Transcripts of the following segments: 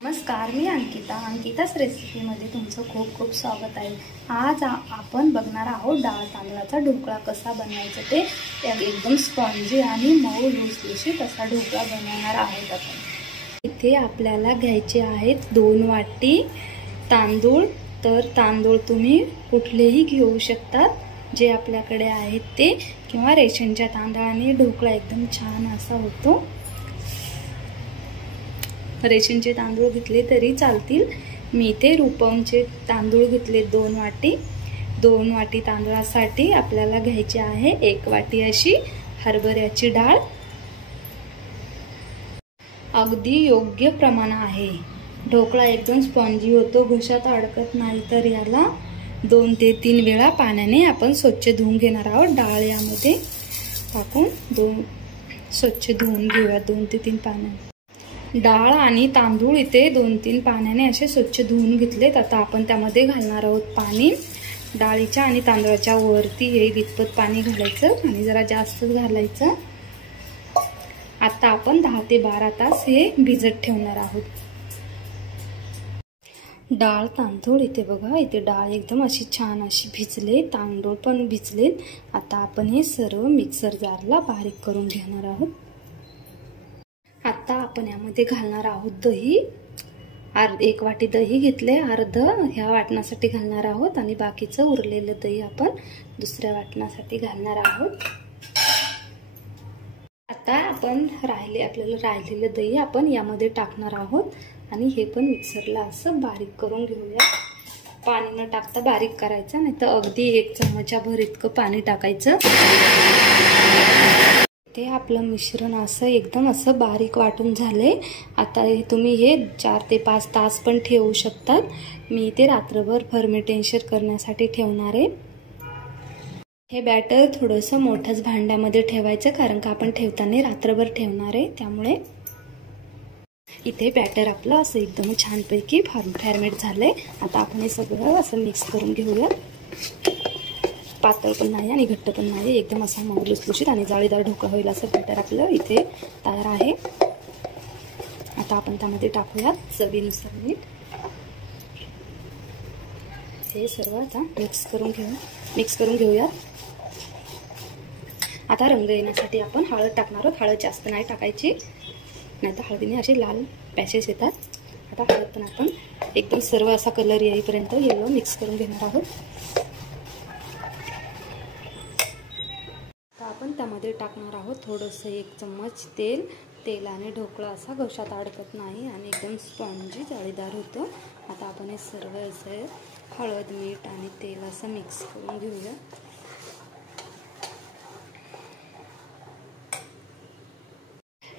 नमस्कार, मी अंकिताच रेसिपीमध्ये तुमचं खूप खूप स्वागत आहे। आज आपण बघणार आहोत डाळ तांदळाचा ढोकळा कसा बनवायचा ते एकदम स्पॉन्जी आणि मऊ लुसलुशीत असा ढोकळा बनवणार आहोत आपण। इथे आपल्याला घ्यायचे आहेत 2 वाटी तांदूळ। तर तांदूळ तुम्ही कुठलेही घेऊ शकतात जे आपल्याकडे आहेत ते, किंवा रेशनच्या तांदळाने ढोकळा एकदम छान असा होतो। रेशनचे तांदूळ घेतले तरी चालतील। मी ते रूपमचे तांदूळ घेतले 2 वाटी। 2 वाटी तांदळासाठी आपल्याला घ्यायची आहे 1 वाटी अशी हरभऱ्याची डाळ। अगदी योग्य प्रमाण आहे। ढोकळा एकदम स्पॉन्जी होतो, घशात अडकत नाही। तर याला 2 ते 3 वेळा पाण्याने आपण स्वच्छ धुवून घेणार आहोत। डाळ यामध्ये टाकून स्वच्छ धुवून घेऊया 2 ते 3 पाण्याने। डाळ आणि तांदूळ इथे 2-3 पाण्याने असे स्वच्छ धुवून घेतलेत। आता आपण त्यामध्ये घालणार आहोत पाणी। डाळीच्या आणि तांदळाच्या वरती येईल इतपत पाणी घालायचं आणि जरा जास्तच घालायचं। आता आपण 10 ते 12 तास हे भिजत ठेवणार आहोत। डाळ तांदूळ इथे बघा, इथे डाळ एकदम अशी छान अशी भिजले, तांदूळ पण भिजले। आता आपण हे सर्व मिक्सर जारला बारीक करून घेणार आहोत। आता आपण यामध्ये घालणार आहोत दही। 1 वाटी दही घेतले, अर्ध ह्या वाटणासाठी घालणार आहोत आणि बाकीचं उरलेलं दही आपण दुसऱ्या वाटणासाठी घालणार आहोत। आता आपण आपल्याला राहिलेलं दही आपण यामध्ये टाकणार आहोत आणि हे पण मिक्सरला असं बारीक करून घेऊया। पाणी न टाकता बारीक करायचं, नाही तर अगदी 1 चमचाभर इतकं पाणी टाकायचं। ते आपलं मिश्रण असं एकदम असं बारीक वाटून झाले। आता तुम्ही हे 4 ते 5 तास पण ठेवू शकतात। मी ते रात्रभर फर्मेंटेशन करण्यासाठी ठेवणार आहे। हे बॅटर थोडंसं मोठ्याच भांड्यामध्ये ठेवायचं, कारण का आपण ठेवताना रात्रभर ठेवणार आहे। त्यामुळे इथे बॅटर आपलं असं एकदम छानपैकी फर्मेंट झालंय। आता आपण हे सगळं असं मिक्स करून घेऊया। पातळ पण नाही आणि घट्ट पण नाही, एकदम असा मऊ लुसलुशीत आणि जाळीदार ढोकळा होईल असं बॅटर आपलं इथे तयार आहे। आता आपण त्यामध्ये टाकूया चवीनुसार मीठ। हे सर्व आता मिक्स करून घेऊया। आता रंग येण्यासाठी आपण हळद टाकणार आहोत। हळद जास्त नाही टाकायची, नाहीतर हळदीने असे लाल पॅचेस येतात। आता हळद पण आपण एकदम सर्व असा कलर येईपर्यंत येलो मिक्स करून घेणार आहोत। आपण त्यामध्ये टाकणार आहोत थोडंसं 1 चम्मच तेल। तेलाने ढोकळा असा घशात अडकत नाही आणि एकदम स्पॉन्जी जाळीदार होतं। आता आपण हे सर्व असं हळद, मीठ आणि तेल असं मिक्स करून घेऊया।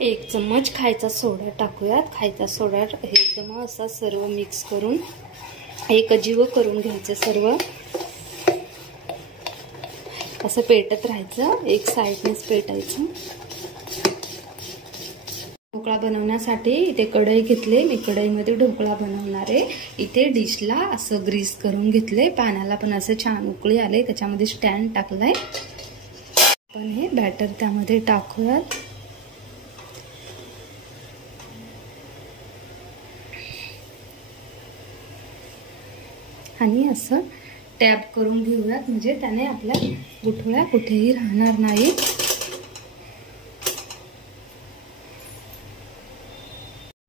एक चम्मच खायचा सोडा टाकूयात। खायचा सोडा एकदम असा सर्व मिक्स करून एकजीव करून घ्यायचं। सर्व असं पेटत राहायचं, एक साइडनेच पेटायचं। ढोकळा बनवण्यासाठी इथे कढई घेतले, मी कढईमध्ये ढोकळा बनवणार आहे। इथे डिशला असं ग्रीस करून घेतले, पाण्याला पण असं छान उकळी आले, त्याच्यामध्ये स्टँड टाकलाय। आपण हे बॅटर त्यामध्ये टाकूयात आणि असं टॅप करून घेऊयात, म्हणजे त्याने आपल्या गुठळ्या कुठेही राहणार नाही।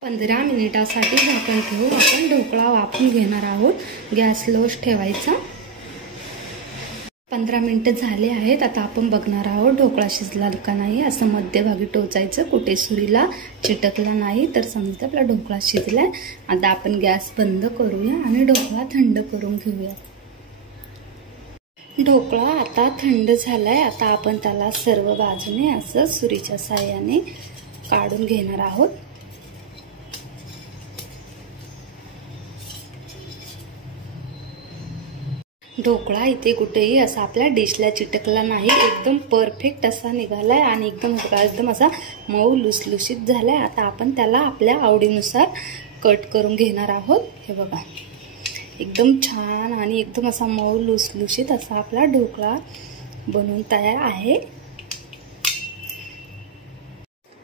पंधरा मिनिटासाठी झाकण ठेवून आपण ढोकळा वाफवून घेणार आहोत। गॅस लोच ठेवायचा। 15 मिनिटं झाले आहेत। आता आपण बघणार आहोत ढोकळा शिजला का नाही। असं मध्यभागी टोचायचं, कुठे सुरीला चिटकला नाही तर समजा आपला ढोकळा शिजलाय। आता आपण गॅस बंद करूया आणि ढोकळा थंड करून घेऊया। ढोकळा आता थंड झालाय। आता आपण त्याला सर्व बाजूने असं सुरीच्या साहाय्याने काढून घेणार आहोत। ढोकळा इथे कुठेही असा आपल्या डिशला चिटकला नाही, एकदम परफेक्ट असा निघालाय आणि एकदम असा मऊ लुसलुशीत झालाय। आता आपण त्याला आपल्या आवडीनुसार कट करून घेणार आहोत। हे बघा, एकदम छान आणि एकदम असा मऊ लुसलुशीत असा आपला ढोकळा बनवून तयार आहे।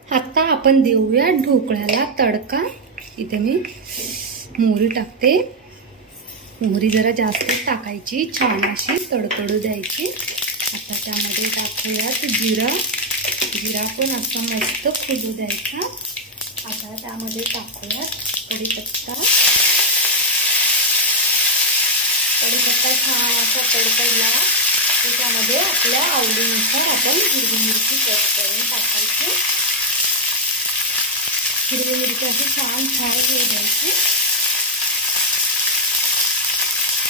आता आपण देऊया ढोकळ्याला तडका। इथे मी मोहरी टाकते। मोहरी जरा जास्त टाकायची, छान अशी तडतडू द्यायची। आता त्यामध्ये टाकूयात जिरा। जिरा पण असा मस्त फुलू द्यायचा। आता त्यामध्ये टाकूयात कढीपत्ता। कढीपत्ता छान असा तडतडला की त्यामध्ये आपल्या आवडीनुसार आपण हिरवी मिरची कट करून टाकायची। हिरवी मिरची अशी छान फ्राय होऊ द्यायची।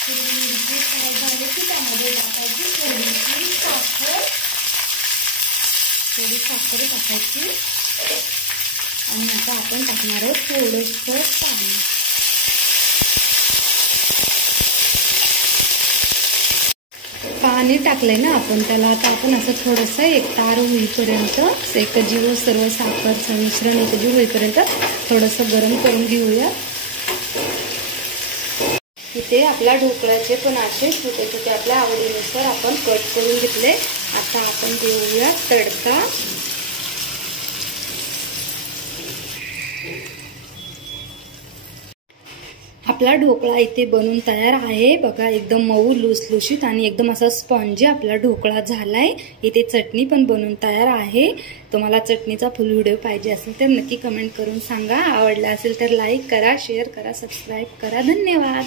हिरवी मिरची फ्राय झाली की त्यामध्ये टाकायची थोडी साखर टाकायची। आणि आता आपण टाकणार आहोत थोडंसं पाणी। पाणी टाकलंय ना आपण, त्याला आता आपण असं थोडंसं एकतार होईपर्यंत, एकजीव सर्व साखरचं मिश्रण एकजीव होईपर्यंत थोडंसं गरम करून घेऊया। इथे आपल्या ढोकळ्याचे पण असे छोटे छोटे आपल्या आवडीनुसार आपण कट करून घेतले। आता आपण देऊया तडका। आपला ढोकळा इथे बनून तयार आहे बघा, एकदम मऊ लुसलुशीत आणि एकदम असा स्पॉन्जी आपला ढोकळा झालाय। इथे चटणी पण बनून तयार आहे। तुम्हाला चटणीचा फुल व्हिडिओ पाहिजे असेल तर नक्की कमेंट करून सांगा। आवडला असेल तर लाईक करा, शेअर करा, सबस्क्राईब करा। धन्यवाद।